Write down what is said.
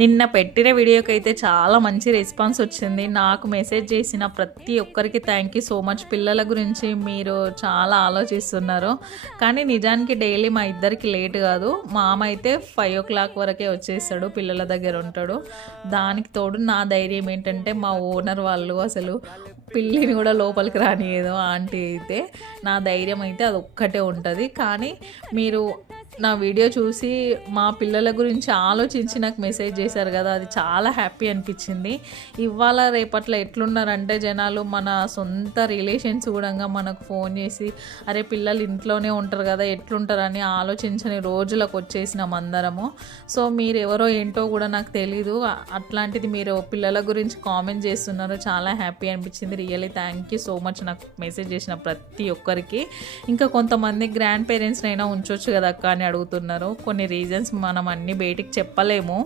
నిన్న పెట్టిన వీడియోకైతే చాలా మంచి రెస్పాన్స్ వచ్చింది. నాకు మెసేజ్ చేసిన ప్రతి ఒక్కరికి థ్యాంక్ యూ సో మచ్. పిల్లల గురించి మీరు చాలా ఆలోచిస్తున్నారు. కానీ నిజానికి డైలీ మా ఇద్దరికి లేట్ కాదు. మా అమ్మ అయితే 5 o'clock వరకే వచ్చేస్తాడు, పిల్లల దగ్గర ఉంటాడు. దానికి తోడు నా ధైర్యం ఏంటంటే మా ఓనర్ వాళ్ళు అసలు పిల్లిని కూడా లోపలికి రానియదు. ఆంటీ అయితే నా ధైర్యం అయితే అది ఒక్కటే ఉంటుంది. కానీ మీరు నా వీడియో చూసి మా పిల్లల గురించి ఆలోచించి నాకు మెసేజ్ చేశారు కదా, అది చాలా హ్యాపీ అనిపించింది. ఇవాళ రేపట్లో ఎట్లున్నారంటే జనాలు, మన సొంత రిలేషన్స్ కూడా మనకు ఫోన్ చేసి అరే పిల్లలు ఇంట్లోనే ఉంటారు కదా ఎట్లుంటారని ఆలోచించని రోజులకు వచ్చేసినాం అందరము. సో మీరు ఎవరో ఏంటో కూడా నాకు తెలీదు, అట్లాంటిది మీరు పిల్లల గురించి కామెంట్ చేస్తున్నారు, చాలా హ్యాపీ అనిపించింది. Really thank you so much నాకు మెసేజ్ చేసిన ప్రతి ఒక్కరికి. ఇంకా కొంతమంది గ్రాండ్ పేరెంట్స్ని అయినా ఉంచవచ్చు కదా అక్క అని అడుగుతున్నారు. కొన్ని రీజన్స్ మనం అన్ని బయటికి చెప్పలేము.